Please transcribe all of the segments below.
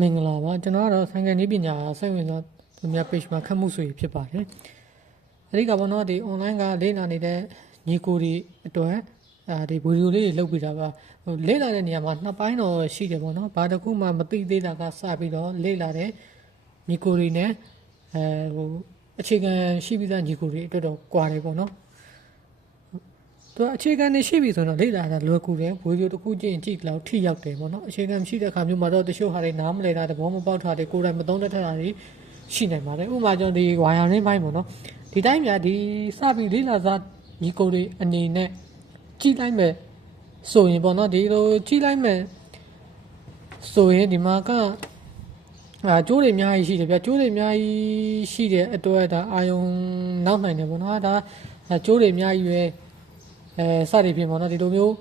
မင်္ဂလာပါကျွန်တော်ကတော့ဆိုင်ကယ်နည်းပညာစိတ်ဝင်စားသူများ page မှာခတ်မှုဆွေဖြစ်ပါတယ်အဲဒီကဘောနော်ဒီ online ကလေ့လာနေတဲ့ညီကိုတွေအတွက်အဲဒီဗီဒီယိုလေးတွေလုပ်ပြတာပါဟိုလေ့လာတဲ့နေရာမှာနှစ်ပိုင်းတော့ရှိတယ်ပေါ့နော်ဘာတစ်ခုမှမသိသေးတာကစပြီးတော့လေ့လာတဲ့ညီကိုတွေနဲ့အဲဟိုအခြေခံရှိပြီးသားညီကိုတွေအတွက်တော့ကွာတယ်ပေါ့နော် သူကအခြေခံနေရှိပြီဆိုတော့လေ့လာတာလွယ်ကူတယ်ဝီဒီယိုတစ်ခုကြည့်ရင်ကြည့်ကြလောက်ထိရောက်တယ်ပေါ့နော်အခြေခံမရှိတဲ့အခါမျိုးမှာတော့တချို့ဟာတွေနားမလည်တာသဘောမပေါက်တာတွေကိုယ်တိုင်မသုံးတတ်တာတွေရှိနိုင်ပါတယ်ဥပမာကျွန်တော်ဒီဝါယာရင်းပိုင်းပေါ့နော်ဒီတိုင်းများဒီစပြီးလေ့လာစားညီကိုတွေအနေနဲ့ကြည့်လိုက်မယ်ဆိုရင်ပေါ့နော်ဒီလိုကြည့်လိုက်မယ်ဆိုရင်ဒီမှာကအာကျိုးတွေအများကြီးရှိတယ်ဗျကျိုးတွေအများကြီးရှိတဲ့အတွက်ဒါအာယုံနောက်နိုင်တယ်ပေါ့နော်ဒါအဲကျိုးတွေအများကြီးပဲ အဲစသည်ဖြင့်ပေါ့နော်ဒီလိုမျိုး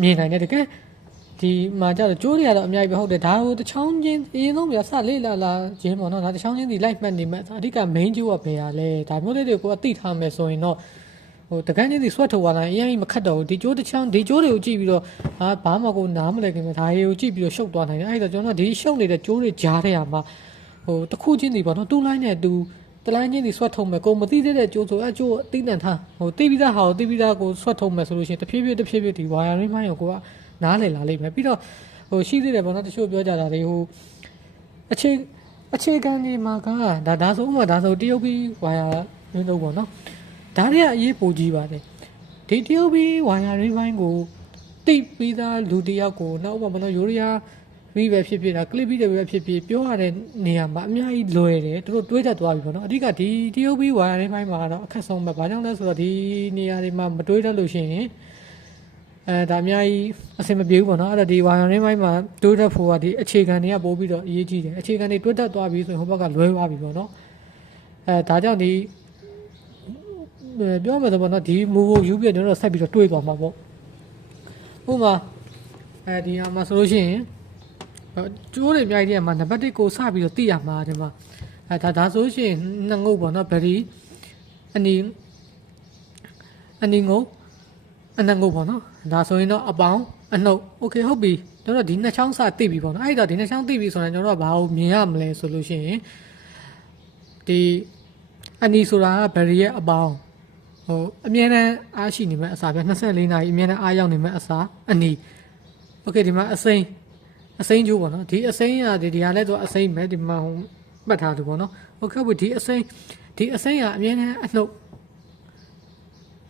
မြင်နိုင်တယ်တကယ်ဒီမှာကြတော့ကျိုးတွေကတော့အများကြီးပဲဟုတ်တယ်ဒါကိုတစ်ချောင်းချင်းအရင်ဆုံးပြစလေးလာလာချင်းပေါ့နော်ဒါတစ်ချောင်းချင်းဒီလိုက်မှတ်နေမှအဓိက main ကျိုးကဘယ်ဟာလဲဒါမျိုးလေးတွေကိုအသိထားမယ်ဆိုရင်တော့ဟိုတကန်းချင်းဒီဆွတ်ထုတ်သွားတာအရင်ကြီးမခတ်တော့ဘူးဒီကျိုးတစ်ချောင်းဒီကျိုးတွေကိုကြည့်ပြီးတော့ဟာဘာမှကိုနားမလည်ခင်မှာဒါတွေကိုကြည့်ပြီးတော့ရှုပ်သွားနိုင်တယ်အဲ့ဒါကျွန်တော်ဒီရှုပ်နေတဲ့ကျိုးတွေကြားထဲမှာဟိုတစ်ခုချင်းဒီပေါ့နော်တူးလိုင်းနဲ့တူ တလိုင်းချင်းဒီဆွတ်ထုတ်မယ်ကိုမသိသေးတဲ့ကျိုးဆိုအဲ့ကျိုးအသိတန်ထားဟိုသိပြီးသားဟာကိုသိပြီးသားကိုဆွတ်ထုတ်မယ်ဆိုလို့ရှိရင်တဖြည်းဖြည်းတဖြည်းဖြည်းဒီဝါယာရင်းမိုင်းကိုကိုကနားလည်လာလိမ့်မယ်ပြီးတော့ဟိုရှိသေးတယ်ပေါ့နော်တချို့ပြောကြတာတွေဟိုအခြေအခြေခံနေမှာကဒါဒါဆိုဥပမာဒါဆိုတရုတ်ပြီးဝါယာရင်းတော့ပေါ့နော်ဒါတွေကအရေးပိုကြီးပါတယ်ဒီတရုတ်ပြီးဝါယာရင်းမိုင်းကိုတိတ်ပြီးသားလူတစ်ယောက်ကိုနောက်ဥပမာမနော်ယူရီးယား ပြီးပဲဖြစ်ဖြစ်တာကလစ်ပြီးတယ်ပဲဖြစ်ဖြစ်ပြောရတဲ့နေရာမှာအများကြီးလွယ်တယ်သူတို့တွေးတတ်သွားပြီပေါ့နော်အဓိကဒီတရုတ်ပြီးဝါယာရင်းမိုင်းမှာတော့အခက်ဆုံးပဲဘာကြောင့်လဲဆိုတော့ဒီနေရာတွေမှာမတွေးတတ်လို့ရှိရင်အဲဒါအများကြီးအဆင်မပြေဘူးပေါ့နော်အဲ့တော့ဒီဝါယံရင်းပိုင်းမှာတိုးတက်ဖို့ကဒီအခြေခံတွေကပို့ပြီးတော့အရေးကြီးတယ်အခြေခံတွေတွတ်တက်သွားပြီဆိုရင်ဟိုဘက်ကလွဲသွားပြီပေါ့နော်အဲဒါကြောင့်ဒီအဲပြောမယ်ဆိုပေါ့နော်ဒီမူကိုယူပြီးတော့ကျွန်တော်တို့ဆက်ပြီးတော့တွေးသွားမှာပေါ့ဥပမာအဲဒီဟာမှာဆိုလို့ရှိရင် ကျိုးတွေအများကြီးတည်းမှာနံပါတ်1ကိုစပြီးတော့သိရမှာဒီမှာအဲဒါဒါဆိုလို့ရှိရင်နှစ်ငုတ်ပေါ့နော်ဗရီအနီအနီငုတ် အနံ့ငုတ်ပေါ့နော်ဒါဆိုရင်တော့အပေါင်းအနှုတ်โอเคဟုတ်ပြီကျွန်တော်တို့ဒီနှစ်ချောင်းစသိပြီပေါ့နော်အဲ့ဒါဒီနှစ်ချောင်းသိပြီဆိုရင်ကျွန်တော်တို့ကဘာကိုမြင်ရမလဲဆိုလို့ရှိရင်ဒီအနီဆိုတာကဘယ်ရီရဲ့အပေါင်းဟိုအမြဲတမ်းအားရှိနေမဲ့အစာပြ24နာရီအမြဲတမ်းအားရောက်နေမဲ့အစာအနီโอเคဒီမှာအစိမ်း အစိမ်းကျိုးပေါ့နော်ဒီအစိမ်းကဒီဒီဟာလဲဆိုအစိမ်းပဲဒီမှာဟိုမှတ်ထားလို့ပေါ့နော်โอเคဟုတ်ပြီဒီအစိမ်းဒီအစိမ်းကအမြဲတမ်းအနှုတ်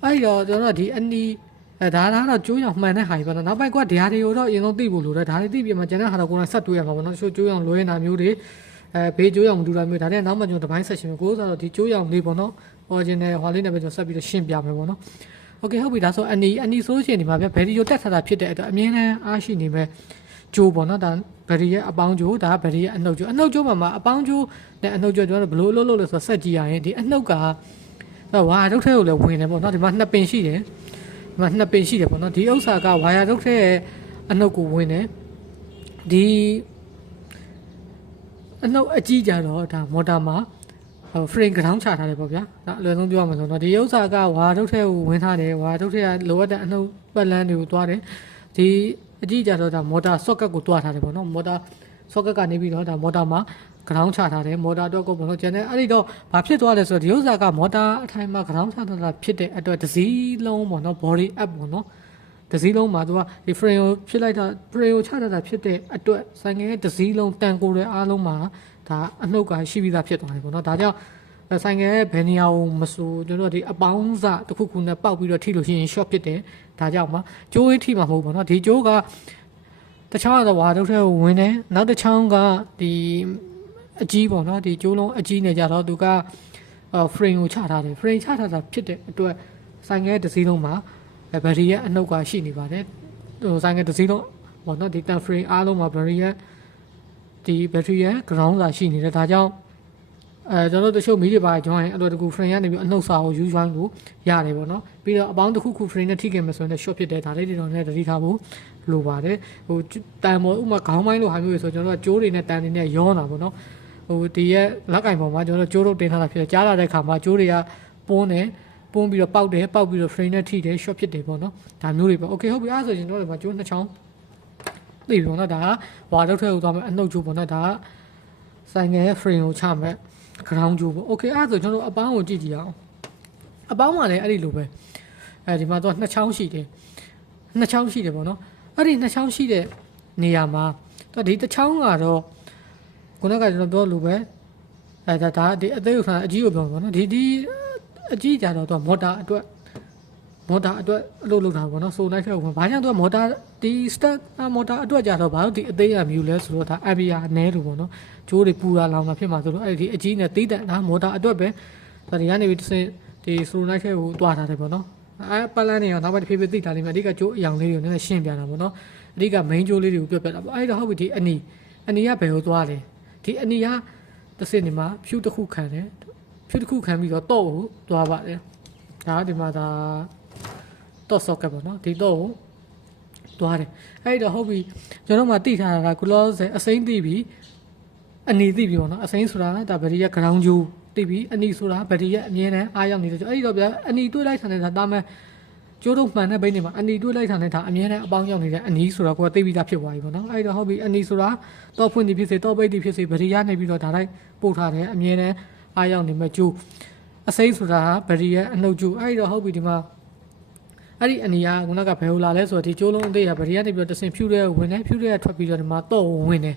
အဲ့တော့ကျွန်တော်တို့ကဒီအနီအဲဒါကတော့ကျိုးရောင်မှန်တဲ့ဟာကြီးပေါ့နော်နောက်ပိုင်းကဒီဟာတွေကိုတော့အရင်ဆုံးသိဖို့လိုတယ်ဒါတွေသိပြီးမှကျန်တဲ့ဟာတော့ကိုယ်ကဆက်တွေးရမှာပေါ့နော်တချို့ကျိုးရောင်လွဲနေတာမျိုးတွေအဲဘေးကျိုးရောင်မတူတာမျိုးဒါနဲ့နောက်မှကျွန်တော်ဒီပိုင်းဆက်ရှင်ကိုယ်ဆိုတော့ဒီကျိုးရောင်လေးပေါ့နော် original ဟွာလေးနဲ့ပဲကျွန်တော်ဆက်ပြီးတော့ရှင်းပြမယ်ပေါ့နော် โอเคဟုတ်ပြီဒါဆိုအနီအနီဆိုရှင်ဒီမှာဗျဗီဒီယိုတက်ထားတာဖြစ်တဲ့အတွက်အမြဲတမ်းအားရှိနေမဲ့ ဂျိုးပေါ့နော်ဒါဗရီရဲ့အပေါင်းဂျိုးဒါဗရီရဲ့အနှုတ်ဂျိုးအနှုတ်ဂျိုးမှာမှာအပေါင်းဂျိုးနဲ့အနှုတ်ဂျိုးကျွန်တော်တို့ဘယ်လိုလုပ်လို့လဲဆိုတော့ဆက်ကြည့်ရရင်ဒီအနှုတ်ကဝါရုပ်ထဲကိုလည်းဝင်တယ်ပေါ့နော်ဒီမှာနှစ်ပင်ရှိတယ်ဒီမှာနှစ်ပင်ရှိတယ်ပေါ့နော်ဒီဥစ္စာကဝါယာရုပ်ထဲရဲ့အနှုတ်ကိုဝင်တယ်ဒီအနှုတ်အကြီးကြတော့ဒါမော်တာမှာဟို frame ground ချထားတယ်ပေါ့ဗျာဒါအလွယ်ဆုံးပြောရမှာဆိုတော့ဒီဥစ္စာကဝါရုပ်ထဲကိုဝင်ထားတယ်ဝါရုပ်ထဲကလိုအပ်တဲ့အနှုတ်ပတ်လန်းတွေကိုတွားတယ် ဒီအကြီးကြတော့ဒါမော်တာ socket ကိုတွားထားတယ်ပေါ့နော်မော်တာ socket ကနေပြီးတော့ဒါမော်တာမှာ ground ချထားတယ်မော်တာတော့ကိုပေါ့နော်ကျန်တဲ့အဲ့ဒီတော့ဘာဖြစ်သွားလဲဆိုတော့ဒီဥစ္စာကမော်တာအထိုင်မှာ ground ချထားတာဖြစ်တဲ့အတွက်တစ်စီးလုံးပေါ့နော် body app ပေါ့နော်တစ်စီးလုံးမှာသူကဒီ frame ကိုဖြစ်လိုက်တာ frame ကိုချထားတာဖြစ်တဲ့အတွက်ဆိုင်ငယ်ရဲ့တစ်စီးလုံးတန်ကိုယ်ရဲ့အားလုံးမှာဒါအနှုတ်ကရှိပြီးသားဖြစ်သွားတယ်ပေါ့နော်ဒါကြောင့် ဆိုင်ငယ်ရဲ့ဘယ်နေရာကိုမဆိုကျွန်တော်တို့ဒီအပေါင်းစတစ်ခုခုနဲ့ပေါက်ပြီးတော့ထိလို့ရှိရင် short ဖြစ်တယ်ဒါကြောင့်မှကျိုးရေးထိမှာမဟုတ်ဘူးပေါ့နော်ဒီကျိုးကတခြားတော့ဝါတို့ထဲကိုဝင်တယ်နောက်တစ်ချောင်းကဒီအကြီးပေါ့နော်ဒီကျိုးလုံးအကြီးနေကြတော့သူက frame ကိုချထားတယ် frame ချထားတာဖြစ်တဲ့အတွက်ဆိုင်ငယ်တစ်စီးလုံးမှာဘယ်ရီရဲ့အနှုတ်ကရှိနေပါတယ်ဟိုဆိုင်ငယ်တစ်စီးလုံးပေါ့နော်ဒီတန် frame အားလုံးမှာဘယ်ရီရဲ့ဒီ battery ရဲ့ ground စာရှိနေတယ်ဒါကြောင့် အဲကျွန်တော်တို့တချို့မီးတွေပါကျွန်တော်ရင်အလွယ်တကူ frame ကနေပြီးအနှုတ်စာကိုယူရွှိုင်းကိုရတယ်ပေါ့နော်ပြီးတော့အပေါင်းတစ်ခုခု frame နဲ့ထိခဲ့မယ်ဆိုရင်လည်း short ဖြစ်တယ်ဒါလေးတွေတော့လည်းတတိထားဖို့လိုပါတယ်ဟိုတန်ပေါ်ဥမာခေါင်းပိုင်းလိုဟာမျိုးတွေဆိုကျွန်တော်တို့ကကြိုးတွေနဲ့တန်တွေနဲ့ရောတာပေါ့နော်ဟိုဒီရဲ့လက်ကင်ပေါ်မှာကျွန်တော်တို့ကြိုးတို့တင်ထားတာဖြစ်တယ်ကြားလာတဲ့ခါမှာကြိုးတွေကပွန်းတယ်ပွန်းပြီးတော့ပေါက်တယ်ပေါက်ပြီးတော့ frame နဲ့ထိတယ် short ဖြစ်တယ်ပေါ့နော်ဒါမျိုးတွေပေါ့ okay ဟုတ်ပြီအဲ့ဒါဆိုရင်ကျွန်တော်တို့ဒီမှာကြိုးနှစ်ချောင်းသိပြီပေါ့နော်ဒါကဝါတော့ထဲကိုသွားမယ်အနှုတ်ချိုးပေါ့နော်ဒါကဆိုင်ငယ် frame ကိုချမယ် ground ချိုးပေါ့ okay အဲ့ဒါဆိုကျွန်တော်တို့အပေါင်းကိုကြည့်ကြည့်အောင်အပေါင်းမှာလည်းအဲ့ဒီလိုပဲအဲဒီမှာတော့နှစ်ချောင်းရှိတယ်နှစ်ချောင်းရှိတယ်ပေါ့နော်အဲ့ဒီနှစ်ချောင်းရှိတဲ့နေရာမှာတော့ဒီတစ်ချောင်းကတော့ခုနကကျွန်တော်ပြောလို့ပဲအဲဒါဒါဒီအသေးကိုခါအကြီးကိုပြောမှာပေါ့နော်ဒီဒီအကြီးကြတော့တော့မော်တာအတွက် မော်တာအတွက်အလုပ်လုပ်တာပေါ့နော်ဆိုလိုက်ခဲ့ဦးဘာကြောင့်သူကမော်တာဒီ start မော်တာအတွက်ကြတော့ဘာလို့ဒီအသေးရမျိုးလဲဆိုတော့ဒါ ABR အနဲလို့ပေါ့နော်ကျိုးတွေပူတာလောင်တာဖြစ်မှာဆိုတော့အဲ့ဒီအကြီးနဲ့တီးတဲ့ဒါမော်တာအတွက်ပဲဒါဒီကနေပြီးတစ်စင်ဒီဆိုလိုက်ခဲ့ကိုတွားထားတယ်ပေါ့နော်အဲပတ်လန်းနေအောင်နောက်ပိုင်းတစ်ဖြည်းဖြည်းသိတာလေးမယ်အဓိကကျိုးအယောင်လေးတွေကိုနည်းနည်းရှင်းပြတာပေါ့နော်အဓိက main ကျိုးလေးတွေကိုပြောပြတာပေါ့အဲ့ဒါဟုတ်ပြီဒီအနီအနီကဘယ်ကိုသွားလဲဒီအနီကတစ်စင်ဒီမှာဖြူတစ်ခုခံတယ်ဖြူတစ်ခုခံပြီးတော့တော့ကိုသွားပါတယ်ဒါကဒီမှာဒါ တော့ socket ပေါ့နော်ဒီတော့ကိုသွားတယ်အဲ့တော့ဟုတ်ပြီကျွန်တော်မှတိထားတာက close အစိမ့်သိပြီအနီသိပြီပေါ့နော်အစိမ့်ဆိုတာကဒါဗရီရဲ့ ground ကျိုးသိပြီအနီဆိုတာဗရီရဲ့အမြဲတမ်းအားရောက်နေတယ်အဲ့ဒီတော့ဗျာအနီတွေးလိုက်ဆန်နေတာတာမဲ့ကျိုးတော့မှန်တဲ့ဘိန်းတွေမှာအနီတွေးလိုက်ဆန်နေတာအမြဲတမ်းအပေါင်းရောက်နေတဲ့အနီဆိုတော့ကိုကသိပြီးသားဖြစ်သွားပြီပေါ့နော်အဲ့တော့ဟုတ်ပြီအနီဆိုတာတော့ဖွင့်သည်ဖြစ်စေတော့ပိတ်သည်ဖြစ်စေဗရီရနေပြီးတော့ဒါလိုက်ပို့ထားတယ်အမြဲတမ်းအားရောက်နေမဲ့ကျိုးအစိမ့်ဆိုတာကဗရီရဲ့အနှုတ်ကျိုးအဲ့တော့ဟုတ်ပြီဒီမှာ အဲ့ဒီအနေကခုနကဘယ်ဟိုလာလဲဆိုတော့ဒီကျိုးလုံးအသေးကဗရီကနေပြီးတော့တဆင်ဖြူတဲ့ဝင်တယ်ဖြူတဲ့ထွက်ပြီးတော့ဒီမှာတော့ဝင်တယ်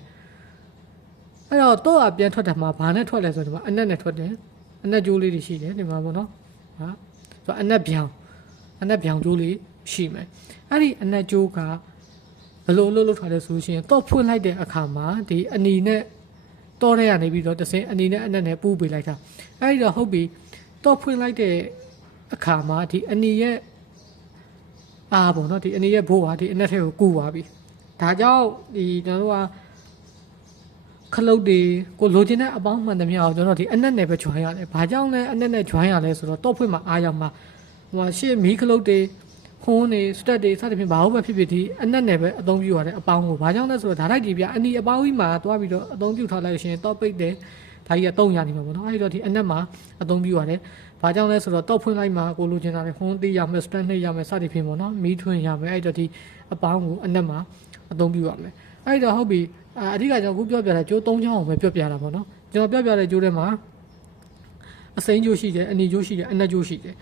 အဲ့တော့တော့အပြန်ထွက်တယ်မှာဘာနဲ့ထွက်လဲဆိုတော့ဒီမှာအနက်နဲ့ထွက်တယ်အနက်ကျိုးလေးတွေရှိတယ်ဒီမှာပေါ့နော်ဟာဆိုတော့အနက်ပြောင်အနက်ပြောင်ကျိုးလေးရှိမယ်အဲ့ဒီအနက်ကျိုးကဘယ်လိုလုပ်လုပ်ထားလဲဆိုလို့ရှိရင်တော့ဖွင့်လိုက်တဲ့အခါမှာဒီအနီနဲ့တော့တဲ့ကနေပြီးတော့တဆင်အနီနဲ့အနက်နဲ့ပူးပေးလိုက်တာအဲ့ဒီတော့ဟုတ်ပြီတော့ဖွင့်လိုက်တဲ့အခါမှာဒီအနီရဲ့ အားပေါ့နော်ဒီအနေရဲ့ဘိုးပါဒီအနက်ထဲကိုကူသွားပြီဒါကြောင့်ဒီကျွန်တော်တို့ကခလုတ်တွေကိုလိုချင်တဲ့အပေါင်းမှန်သမျှကိုကျွန်တော်ဒီအနက်နဲ့ပဲ join ရတယ်ဘာကြောင့်လဲအနက်နဲ့ join ရလဲဆိုတော့တော့ဖွင့်မှာအားရောက်မှာဟိုရှေ့မီးခလုတ်တွေခွန်းတွေစတက်တွေစသဖြင့်ဘာလို့ပဲဖြစ်ဖြစ်ဒီအနက်နဲ့ပဲအသုံးပြုရတဲ့အပေါင်းကိုဘာကြောင့်လဲဆိုတော့ဒါလိုက်ဒီပြအနီအပေါင်းကြီးမှာတွားပြီးတော့အသုံးပြုထားလိုက်ရှင်တော့ပိတ်တယ် ဒါကြီးက300နေမှာပေါ့နော်အဲဒီတော့ဒီအနက်မှာအသုံးပြုရတယ်ဘာကြောင့်လဲဆိုတော့တော့ဖွင့်လိုက်မှာကိုလိုချင်တာလေခွန်းသေးရမယ်စတက်နှိပ်ရမယ်စသဖြင့်ပေါ့နော်မီးထွင်းရမယ်အဲဒီတော့ဒီအပေါင်းကိုအနက်မှာအသုံးပြုရမယ်အဲဒီတော့ဟုတ်ပြီအာအဓိကကျွန်တော်အခုပြောပြတာကျိုး3ချောင်းကိုပဲပြောပြတာပေါ့နော်ကျွန်တော်ပြောပြတဲ့ကျိုးထဲမှာအစိမ်းကျိုးရှိတယ်အနီကျိုးရှိတယ်အနက်ကျိုးရှိတယ်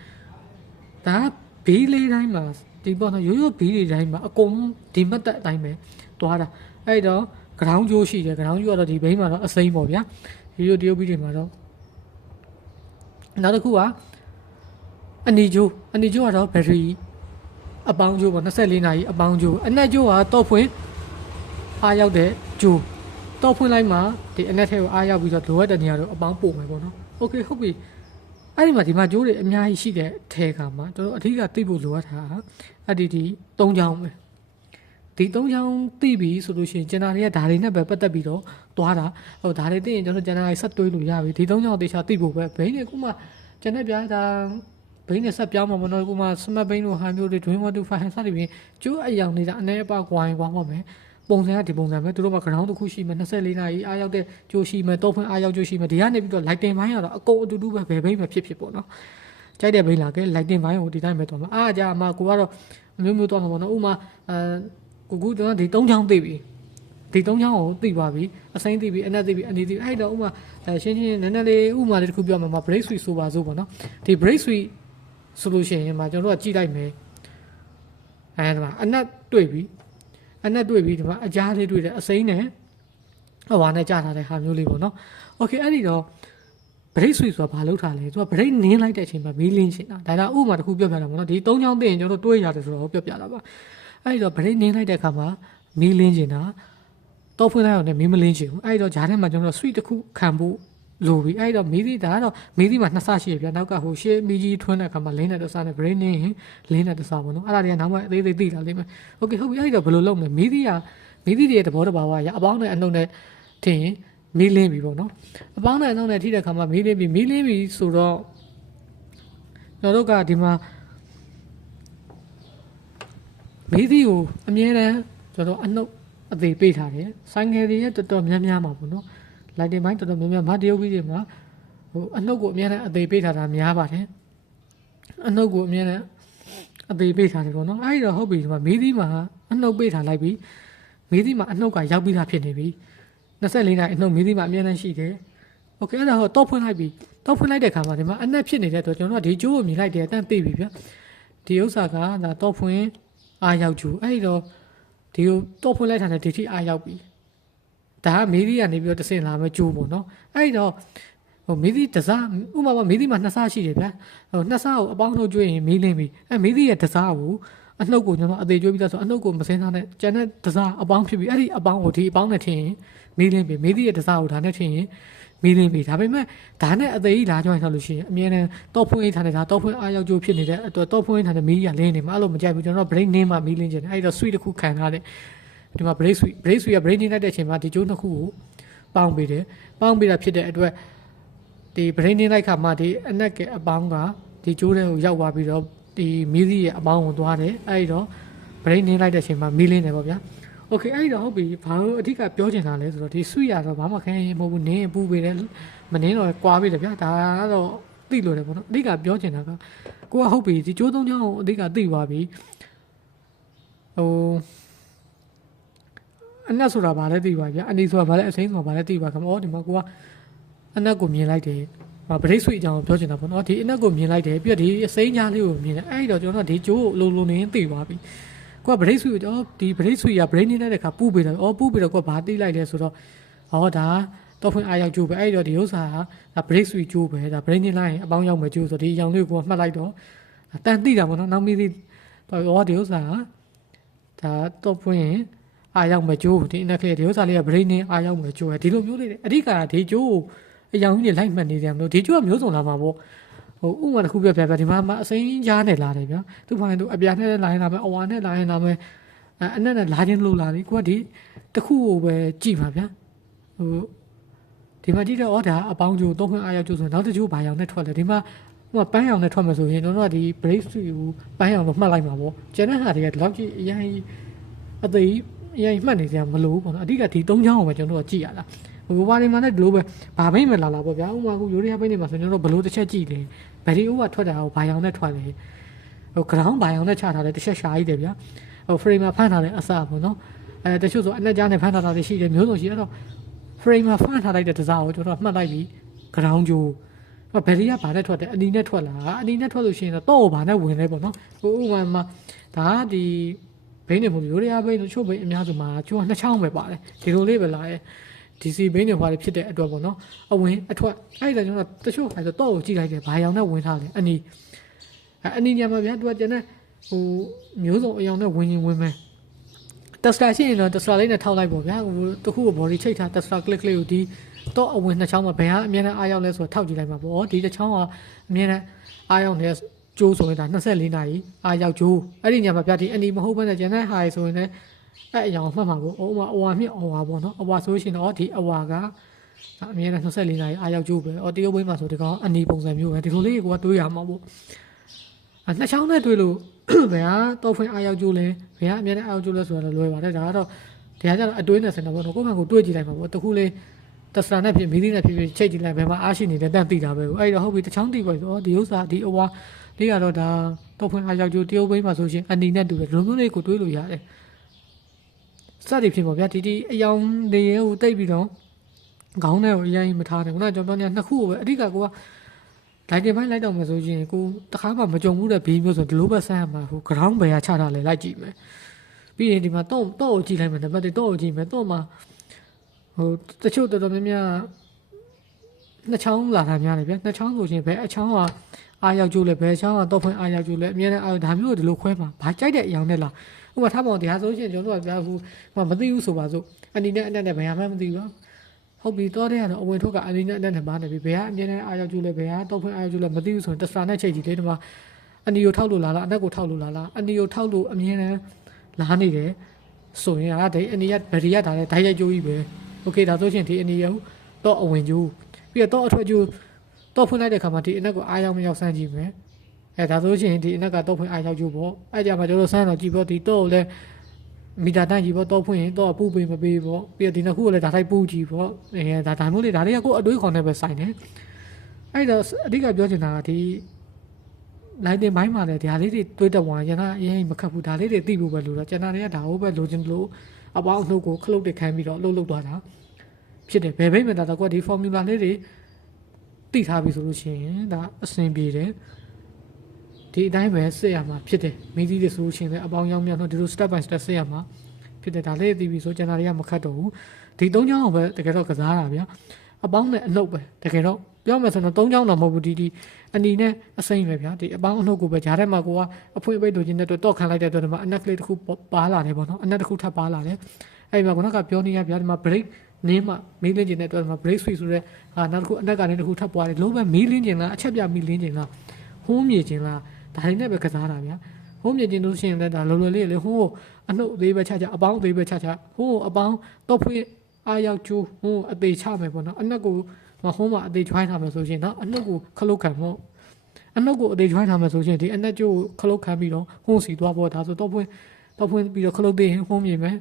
ဒါကဘေးလေးတိုင်းမှာဒီပေါ့နော်ရိုးရိုးဘေးလေးတိုင်းမှာအကုန်လုံးဒီမတ်တက်အတိုင်းပဲသွားတာအဲဒီတော့ ground ကျိုးရှိတယ် ground ကျိုးကတော့ဒီဘိန်းမှာတော့အစိမ်းပေါ့ဗျာ ရိုးရိုးတရုပ်ပြီးတွေမှာတော့နောက်တစ်ခုကအနီကျိုးအနီကျိုးကတော့ဘက်ထရီအပေါင်းကျိုးပေါ့24နာရီအပေါင်းကျိုးအနက်ကျိုးကတော့ဖွင့်အားရောက်တဲ့ကျိုးတော့ဖွင့်လိုက်မှဒီအနက်ထဲကိုအားရောက်ပြီးတော့လိုအပ်တဲ့နေရာတော့အပေါင်းပို့မယ်ပေါ့နော်โอเคဟုတ်ပြီအဲ့ဒီမှာဒီမှာကျိုးတွေအများကြီးရှိတဲ့ထဲကမှာကျွန်တော်အထူးကသိဖို့လိုအပ်တာအဲ့ဒီဒီ၃ချောင်းပဲ ဒီ၃ချောင်းသိပြီဆိုလို့ရှိရင်ကျန်တာတွေကဒါတွေနဲ့ပဲပတ်သက်ပြီးတော့သွားတာဟိုဒါတွေသိရင်ကျွန်တော်ကျန်တာတွေဆက်တွေးလို့ရပြီဒီ၃ချောင်းတေချာသိဖို့ပဲဘိန်းတွေခုမှကျန်တဲ့ပြားဒါဘိန်းနဲ့ဆက်ပြောင်းမှာမနော်ခုမှ smart ဘိန်းလိုဟာမျိုးတွေ dream water file စသည်ဖြင့်ကျိုးအယောင်နေတာအနေအပါကွာရင်ကွာမှာမယ်ပုံစံကဒီပုံစံပဲသူတို့မှာ ground တစ်ခုရှိမယ်24နာရီအားရောက်တဲ့ကြိုးရှိမယ်တော့ဖွင့်အားရောက်ကြိုးရှိမယ်ဒီကနေပြီးတော့ lighting ဘိုင်းကတော့အကုန်အတူတူပဲဘယ်ဘိန်းပဲဖြစ်ဖြစ်ပေါ့နော်ကြိုက်တဲ့ဘိန်းလာကဲ lighting ဘိုင်းကိုဒီတိုင်းပဲတော့မှာအားကြအမကိုကတော့အမျိုးမျိုးတော့မှာပေါ့နော်ဥမာအဲ ကိုကူကျွန်တော်ဒီ၃ချောင်းသိပြီဒီ၃ချောင်းကိုသိပါပြီအစိမ့်သိပြီအနက်သိပြီအနေသိပြီအဲ့တော့ဥမာအဲရှင်းရှင်းနည်းနည်းလေးဥမာလေးတစ်ခုပြောမှာမှာ break switch ဆိုပါစို့ပေါ့နော်ဒီ break switch ဆိုလို့ရှိရင်မှာကျွန်တော်တို့ကကြည့်လိုက်မယ်အဲဒီမှာအနက်တွေ့ပြီအနက်တွေ့ပြီဒီမှာအကြားလေးတွေ့တယ်အစိမ့်နဲ့ဟိုဟာနဲ့ကြားထားတဲ့ဟာမျိုးလေးပေါ့နော်โอเคအဲ့ဒီတော့ break switch ဆိုတာဘာလုပ်ထားလဲသူက break နင်းလိုက်တဲ့အချိန်မှာမီးလင်းချင်တာဒါကဥပမာတစ်ခုပြောပြတာပေါ့နော်ဒီ၃ချောင်းသိရင်ကျွန်တော်တို့တွေးရတယ်ဆိုတော့ပြောပြတာပါ အဲ့တော့ break နင်းလိုက်တဲ့အခါမှာမီးလင်းကျင်တာတော့ဖွင့်လိုက်အောင်လည်းမီးမလင်းချင်ဘူးအဲ့တော့ဂျားထဲမှာကျွန်တော် sweet တစ်ခုခံဖို့လိုပြီအဲ့တော့မီးသီးဒါကတော့မီးသီးမှာနှစ်ဆရှိရပြနောက်ကဟိုရှေ့မီးကြီးထွန်းတဲ့အခါမှာလင်းတဲ့တဆနဲ့ brain နဲ့လင်းတဲ့တဆပေါ့နော်အဲ့ဒါတွေကနောက်မှအသေးသေးသိတာလေးမယ် okay ဟုတ်ပြီအဲ့တော့ဘယ်လိုလုပ်မလဲမီးသီးကမီးသီးတွေရဲ့သဘောတဘာဝရအပေါင်းနဲ့အနှုတ်နဲ့ထင်ရင်မီးလင်းပြီပေါ့နော်အပေါင်းနဲ့အနှုတ်နဲ့ထိတဲ့အခါမှာမီးလင်းပြီမီးလင်းပြီဆိုတော့ကျွန်တော်တို့ကဒီမှာ မီးသီးကိုအမြဲတမ်းကျွန်တော်အနှုတ်အသေးပေးထားတယ်ဆိုင်ငယ်တွေရဲ့တော်တော်များများမှာပေါ့နော် lighting ဘိုင်းတော်တော်များများမတရုပ်ကြီးတွေမှာဟိုအနှုတ်ကိုအများနဲ့အသေးပေးထားတာများပါတယ်အနှုတ်ကိုအများနဲ့အသေးပေးထားတယ်ပေါ့နော်အဲ့ဒီတော့ဟုတ်ပြီဒီမှာမီးသီးမှာအနှုတ်ပေးထားလိုက်ပြီ မေးသီးမှာအနှုတ်ကရောက်ပြီးသားဖြစ်နေပြီ24နာရီအနှုတ်မေးသီးမှာအမြဲတမ်းရှိတယ်โอเคအဲ့ဒါဟောတော့ဖွင့်လိုက်ပြီတော့ဖွင့်လိုက်တဲ့ခါမှာဒီမှာအနက်ဖြစ်နေတဲ့အတွက်ကျွန်တော်ကဒီကျိုးကိုမြင်လိုက်တယ်အတန်းသိပြီဗျာဒီဥစ္စာကဒါတော့ဖွင့် အားရောက်ကျူအဲ့ဒီတော့ဒီကိုတော့ဖွင့်လိုက်တာနဲ့ဒီထိအားရောက်ပြီဒါကမေးသီးကနေပြီးတော့တဆင်လာမဲ့ကျိုးပေါ့နော်အဲ့ဒီတော့ဟိုမေးသီးတစားဥပမာမေးသီးမှာနှစ်စားရှိတယ်ဗျာဟိုနှစ်စားကိုအပေါင်းလို့ကျွေးရင်မေးလိမ့်ပြီအဲမေးသီးရဲ့တစားကိုအနှုတ်ကိုကျွန်တော်အသေးကျွေးပြီးသားဆိုအနှုတ်ကိုမစင်းသားနဲ့ကျန်တဲ့တစားအပေါင်းဖြစ်ပြီးအဲ့ဒီအပေါင်းကိုဒီအပေါင်းနဲ့ထင်ရင်မေးလိမ့်ပြီမေးသီးရဲ့တစားကိုဒါနဲ့ထင်ရင် မေးလိမ့်ပြီဒါပေမဲ့ဒါနဲ့အသေးကြီးလာကြရင်ဆိုလို့ရှိရင်အမြဲတမ်းတော့ဖွင့်အိတ်ထားတဲ့ဒါတော့ဖွင့်အားရောက်ကျိုးဖြစ်နေတဲ့အတွက်တော့ဖွင့်အိတ်ထားတဲ့မီးရလင်းနေမှာအဲ့လိုမကြိုက်ဘူးကျွန်တော် break name မှာမီးလင်းချင်တယ်အဲ့တော့ sweet တစ်ခုခံထားတဲ့ဒီမှာ break sweet break sweet က break နေတဲ့အချိန်မှာဒီကျိုးနှစ်ခုကိုပေါင်းပေးတယ်ပေါင်းပေးတာဖြစ်တဲ့အတွက်ဒီ brain နေလိုက်ခါမှဒီအနက်ကအပေါင်းကဒီကျိုးတဲ့ကိုရောက်သွားပြီးတော့ဒီမီးသီးရဲ့အပေါင်းကိုသွားတယ်အဲ့ဒီတော့ brain နေလိုက်တဲ့အချိန်မှာမီးလင်းတယ်ပေါ့ဗျာ okay အဲ့ဒီတော့ဟုတ်ပြီဘာလို့အဓိကပြောချင်တာလဲဆိုတော့ဒီဆွရတော့ဘာမှခဲရင်မဟုတ်ဘူးနင်းပူပေးတယ်မနင်းတော့ကွာပေးတယ်ဗျာဒါကတော့သိလို့တယ်ပေါ့နော်အဓိကပြောချင်တာကကိုကဟုတ်ပြီဒီကျိုးသုံးချောင်းကိုအဓိကသိသွားပြီဟိုအနက်ဆိုတာဘာလဲသိပါဗျာအနီဆိုတာဘာလဲအစိမ်းဆိုတာဘာလဲသိပါခမောဒီမှာကိုကအနက်ကိုမြင်လိုက်တယ်ဟာ break switch အကြောင်းပြောချင်တာပေါ့နော်ဒီအနက်ကိုမြင်လိုက်တယ်ပြီးတော့ဒီအစိမ်းညားလေးကိုမြင်တယ်အဲ့ဒီတော့ကျွန်တော်ကဒီကျိုးကိုအလိုလိုနေသိသွားပြီ ကိုက break switch တော့ဒီ break switch က break နေတဲ့ခါပူပေးတယ်အော်ပူပေးတော့ကိုကဘာသိလိုက်လဲဆိုတော့ဟောဒါတော့ဖွင့်အားရောက်ကျိုးပဲအဲ့ဒီတော့ဒီဥစ္စာကဒါ break switch ကျိုးပဲဒါ break နေလိုက်ရင်အပေါင်းရောက်မယ်ကျိုးဆိုတော့ဒီအရောင်လေးကိုကမှတ်လိုက်တော့တန်သိတာပေါ့နော်နောက်မီးသိတော့ဟောဒီဥစ္စာကဒါတော့ဖွင့်ရင်အားရောက်မယ်ကျိုးဒီအနက်ကလေးဒီဥစ္စာလေးက break နေအားရောက်မယ်ကျိုးပဲဒီလိုမျိုးလေးတွေအဓိကကဒီကျိုးကိုအယောင်ကြီးတွေလိုက်မှတ်နေတယ်မလို့ဒီကျွတ်ကမျိုးစုံလာမှာပေါ့ ဟိုဥမာတစ်ခုပြပြပြဒီမှာမအစိမ်းကြားနဲ့လာတယ်ဗျာသူဖိုင်သူအပြာနဲ့လာရင်လာမယ်အဝါနဲ့လာရင်လာမယ်အဲအနက်နဲ့လာခြင်းလို့လာတယ်ကိုကဒီတစ်ခုကိုပဲကြည့်ပါဗျာဟိုဒီမှာကြည့်တော့ဩဒါအပေါင်းကျိုးသုံးခွင့်အားရောက်ကျိုးဆိုနောက်တစ်ချို့ဘာရောင်နဲ့ထွက်လဲဒီမှာဟိုပန်းရောင်နဲ့ထွက်မယ်ဆိုရင်တို့ကဒီ break ကိုပန်းရောင်လို့မှတ်လိုက်မှာပေါ့ကျန်တဲ့ဟာတွေကဒီလောက်ကြီးအရင်အသေးအရင်မှတ်နေကြမလို့ပေါ့နော်အဓိကဒီ၃ချောင်းကိုပဲကျွန်တော်တို့ကကြည့်ရတာဟိုဘာတွေမှာလည်းဒီလိုပဲဘာဘိမ့်မလာလာပေါ့ဗျာဥပမာကူရိုးရီးယားဘိမ့်တွေမှာဆိုကျွန်တော်တို့ဘလို့တစ်ချက်ကြည့်တယ် ဗရီအိုးကထွက်တာကိုဘာရောင်နဲ့ထွက်တယ်ဟို ground ဘာရောင်နဲ့ချထားတယ်တစ်ချက်ရှားကြီးတယ်ဗျာဟို frame မှာဖမ်းထားတဲ့အစပေါ့နော်အဲတချို့ဆိုအနက်ကြားနဲ့ဖမ်းထားတာတွေရှိတယ်မျိုးစုံရှိအဲ့တော့ frame မှာဖမ်းထားလိုက်တဲ့တစားကိုကျွန်တော်မှတ်လိုက်ပြီး ground ကြိုးဟိုဗရီကဘာနဲ့ထွက်တယ်အနီနဲ့ထွက်လာအနီနဲ့ထွက်လို့ရှိရင်တော့တော့ဘာနဲ့ဝင်လဲပေါ့နော်ဟိုဥပမာမှာဒါကဒီဘိန်းတွေမဟုတ်ရိုးရီးယားဘိန်းတို့ချို့ဘိန်းအများစုမှာကျွန်းနှစ်ချောင်းပဲပါတယ်ဒီလိုလေးပဲလာရဲ့ DC ဘိန်းတွေဟွာတွေဖြစ်တဲ့အတွက်ပေါ့နော်အဝင်အထွက်အဲ့ဒါကျွန်တော်တချို့ခါဆိုတော့ကိုကြည့်လိုက်တယ်ဘာရောင်နဲ့ဝင်ထားလဲအနီအဲ့အနီညမှာဗျာသူကကျန်တဲ့ဟိုမျိုးစုံအယောင်နဲ့ဝင်ရင်ဝင်မယ်တက်စတာရှိရင်တော့တက်စတာလေးနဲ့ထောက်လိုက်ပေါ့ဗျာဟိုတခုကို body ချိတ်ထားတက်စတာ click လေးကိုဒီတော့အဝင်နှစ်ချောင်းမှာဘယ်ဟာအမြဲတမ်းအားရောက်လဲဆိုတော့ထောက်ကြည့်လိုက်မှာပေါ့ဒီတစ်ချောင်းကအမြဲတမ်းအားရောက်နေကျိုးဆိုရင်ဒါ24နာရီအားရောက်ကျိုးအဲ့ဒီညမှာဗျာဒီအနီမဟုတ်ဘဲနဲ့ကျန်တဲ့ဟာဆိုရင်လည်း အဲ့အရောင်မှတ်မှာကိုအိုးမအဝါမြင့်အဝါပေါ့နော်အဝါဆိုရှင်တော့ဒီအဝါကဒါအမြဲတမ်း24နာရီအားရောက်ကျိုးပဲအော်တရုတ်ဘိန်းမှာဆိုဒီကောင်အနီပုံစံမျိုးပဲဒီလိုလေးကိုကတွေးရမှာပေါ့အနှစ်ချောင်းနဲ့တွေးလို့ဘယ်ဟာတော့ဖွင့်အားရောက်ကျိုးလဲဘယ်ဟာအမြဲတမ်းအားရောက်ကျိုးလဲဆိုတာတော့လွယ်ပါတယ်ဒါကတော့ဒီဟာကျတော့အတွေးနဲ့ဆင်တာပေါ့နော်ကိုယ့်ဘက်ကိုတွေးကြည့်လိုက်မှာပေါ့တခုလေးတက်စတာနဲ့ဖြစ်မီးသီးနဲ့ဖြစ်ဖြစ်ချိတ်ကြည့်လိုက်ဘယ်မှာအားရှိနေတယ်တန့်သိတာပဲအဲ့တော့ဟုတ်ပြီတချောင်းသိပါဆိုတော့ဒီဥစ္စာဒီအဝါလေးကတော့ဒါတော့ဖွင့်အားရောက်ကျိုးတရုတ်ဘိန်းမှာဆိုရှင်အနီနဲ့တူတယ်ဒီလိုမျိုးလေးကိုတွေးလို့ရတယ် စသည်ဖြစ်ပေါ့ဗျာဒီဒီအယောင်တွေရဲ့ဟိုတိတ်ပြီးတော့ခေါင်းထဲကိုအရင်မထားတယ်ခုနကကျွန်တော်ပြောနေတာနှစ်ခုကိုပဲအဓိကကိုကလိုက်တင်ပိုင်းလိုက်တော့မယ်ဆိုရင်ကိုတခါမှမကြုံဘူးတဲ့ဘေးမျိုးဆိုဒီလိုပဲဆန်းရမှာဟို ground ဘယ်ရချထားလဲလိုက်ကြည့်မယ်ပြီးရင်ဒီမှာတော့တော့ကိုကြည့်လိုက်မယ်နံပါတ်1တော့ကိုကြည့်မယ်တော့မှဟိုတချို့တော်တော်များများနှစ်ချောင်းလာတာများတယ်ဗျာနှစ်ချောင်းဆိုရင်ဘယ်အချောင်းကအားရောက်ကျိုးလဲဘယ်ချောင်းကတော့ဖွင့်အားရောက်ကျိုးလဲအများနဲ့အားဒါမျိုးကိုဒီလိုခွဲမှာဘာကြိုက်တဲ့အယောင်နဲ့လား ဥပမာထားပါအောင်တရားဆိုရှင်ကျွန်တော်တို့ကပြဟိုဟိုမသိဘူးဆိုပါစို့အနီနဲ့အနက်နဲ့ဘယ်ဟာမှမသိဘူးနော်ဟုတ်ပြီတော့တဲ့ကတော့အဝင်ထုတ်ကအနီနဲ့အနက်နဲ့ပါနေပြီဘယ်ဟာအမြဲတမ်းအားရောက်ကျိုးလဲဘယ်ဟာတော့ဖွင့်အားရောက်ကျိုးလဲမသိဘူးဆိုရင်တစတာနဲ့ချိန်ကြည့်လေဒီမှာအနီကိုထောက်လို့လာလားအနက်ကိုထောက်လို့လာလားအနီကိုထောက်လို့အမြဲတမ်းလာနေတယ်ဆိုရင်အားဒီအနီကဗရီရတာလဲဓာတ်ရိုက်ကျိုးကြီးပဲโอเคဒါဆိုရှင်ဒီအနီရဟုတ်တော့အဝင်ကျိုးပြီးတော့အထွက်ကျိုးတော့ဖွင့်လိုက်တဲ့ခါမှာဒီအနက်ကိုအားရောက်မရောက်ဆန်းကြည့်မယ် အဲဒါဆိုရှင်ဒီအနက်ကတော့ဖွင့်အားရောက်ကျိုးပေါ့အဲကြမှာကျွန်တော်စမ်းတော့ကြည့်ပေါ့ဒီတော့ကိုလည်းမီတာတန့်ကြည့်ပေါ့တော့ဖွင့်ရင်တော့ပူပေးမပေးပေါ့ပြီးတော့ဒီနှစ်ခုကိုလည်းဒါထိုက်ပူကြည့်ပေါ့အဲဒါဒါမျိုးလေးဒါတွေကကိုယ်အတွေးခေါ်နေပဲဆိုင်တယ်အဲ့တော့အဓိကပြောချင်တာကဒီလိုက်တင်ဘိုင်းမှာလည်းဒါလေးတွေတွေးတက်သွားရနာအရင်မခတ်ဘူးဒါလေးတွေသိဖို့ပဲလို့တော့ကျွန်တော်တွေကဒါဟုတ်ပဲလိုချင်လို့အပေါင်းအနှုတ်ကိုခလုတ်တက်ခိုင်းပြီးတော့လှုပ်လှုပ်သွားတာဖြစ်တယ်ဘယ်ဘိတ်မှတာတော့ဒီ formula လေးတွေသိထားပြီဆိုလို့ရှိရင်ဒါအဆင်ပြေတယ် ဒီအတိုင်းပဲစစ်ရမှာဖြစ်တယ်မင်းကြီးတွေဆိုလို့ရှိရင်လည်းအပေါင်းရောက်မြောက်တော့ဒီလို step by step စစ်ရမှာဖြစ်တယ်ဒါလေးသိပြီဆိုကျန်တာတွေကမခတ်တော့ဘူးဒီ၃ချောင်းအောင်ပဲတကယ်တော့ကစားတာဗျာအပေါင်းနဲ့အနှုတ်ပဲတကယ်တော့ပြောမယ်ဆိုတော့၃ချောင်းတော့မဟုတ်ဘူးဒီဒီအနီနဲ့အစိမ့်ပဲဗျာဒီအပေါင်းအနှုတ်ကိုပဲဂျားထဲမှာကိုကအဖွင့်ပိတ်လို့ခြင်းတဲ့အတွက်တော့ခံလိုက်တဲ့အတွက်ဒီမှာအနက်ကလေးတစ်ခုပါလာတယ်ပေါ့နော်အနက်တစ်ခုထပ်ပါလာတယ်အဲ့ဒီမှာခုနကပြောနေရဗျာဒီမှာ break နင်းမှမီးလင်းကျင်တဲ့အတွက်ဒီမှာ break switch ဆိုတဲ့ဟာနောက်တစ်ခုအနက်ကနေတစ်ခုထပ်ပွားတယ်လုံးဝမီးလင်းကျင်လားအချက်ပြမီးလင်းကျင်လားဟိုးမြေကျင်လား ဒါတွေနဲ့ပဲကစားတာဗျာဟိုးမြေကျင်လို့ရှိရင်လည်းဒါလောလောလေးလေဟိုးအနှုတ်အသေးပဲချချအပေါင်းအသေးပဲချချဟိုးအပေါင်းတော့ဖွင့်အားရောက်ကျိုးဟိုးအသေးချမယ်ပေါ့နော်အနက်ကိုမဟိုးမှာအသေးချွိုင်းထားမယ်ဆိုရှင်နော်အနှုတ်ကိုခလုတ်ခံမို့အနှုတ်ကိုအသေးချွိုင်းထားမယ်ဆိုရှင်ဒီအနက်ကျိုးကိုခလုတ်ခံပြီးတော့ဟိုးစီသွားပေါ်ဒါဆိုတော့ဖွင့်တော့ဖွင့်ပြီးတော့ခလုတ်သေးရင်ဟိုးမြေမယ်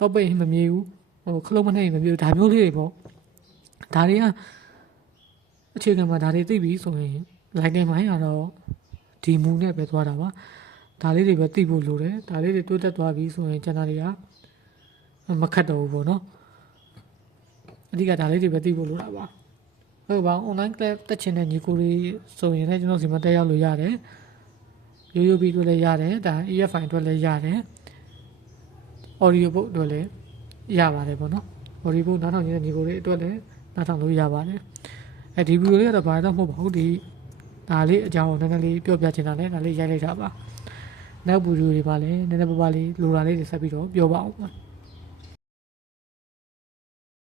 တော့ပိတ်ရင်မမြေဘူးဟိုခလုတ်မနေရင်မမြေဘူးဒါမျိုးလေးတွေပေါ့ဒါတွေကအခြေခံမှာဒါတွေသိပြီဆိုရင်လိုက်တဲ့မိုင်းကတော့ ဒီမူနဲ့ပဲသွားတာပါဒါလေးတွေပဲသိဖို့လိုတယ်ဒါလေးတွေတိုးတက်သွားပြီဆိုရင်ကျန်တာတွေကမခတ်တော့ဘူးပေါ့နော်အဓိကဒါလေးတွေပဲသိဖို့လိုတာပါဟုတ်ပါ online class တက်ချင်တဲ့ညီကိုတွေဆိုရင်လည်းကျွန်တော်စီမတက်ရောက်လို့ရတယ်ရိုးရိုးပြီးအတွက်လည်းရတယ်ဒါ EFI အတွက်လည်းရတယ် audio book အတွက်လည်းရပါတယ်ပေါ့နော် audio book နားထောင်နေတဲ့ညီကိုတွေအတွက်လည်းနားထောင်လို့ရပါတယ်အဲဒီဗီဒီယိုလေးကတော့ဘာတော့မဟုတ်ပါဘူးဒီ ဒါလေးအကြောင်းကိုနည်းနည်းလေးပြောပြချင်တာလည်းဒါလေးရိုက်လိုက်တာပါနောက်ဗီဒီယိုတွေပါလည်းနည်းနည်းပါးပါးလေးလိုတာလေးတွေဆက်ပြီးတော့ပြောပါအောင်ပါ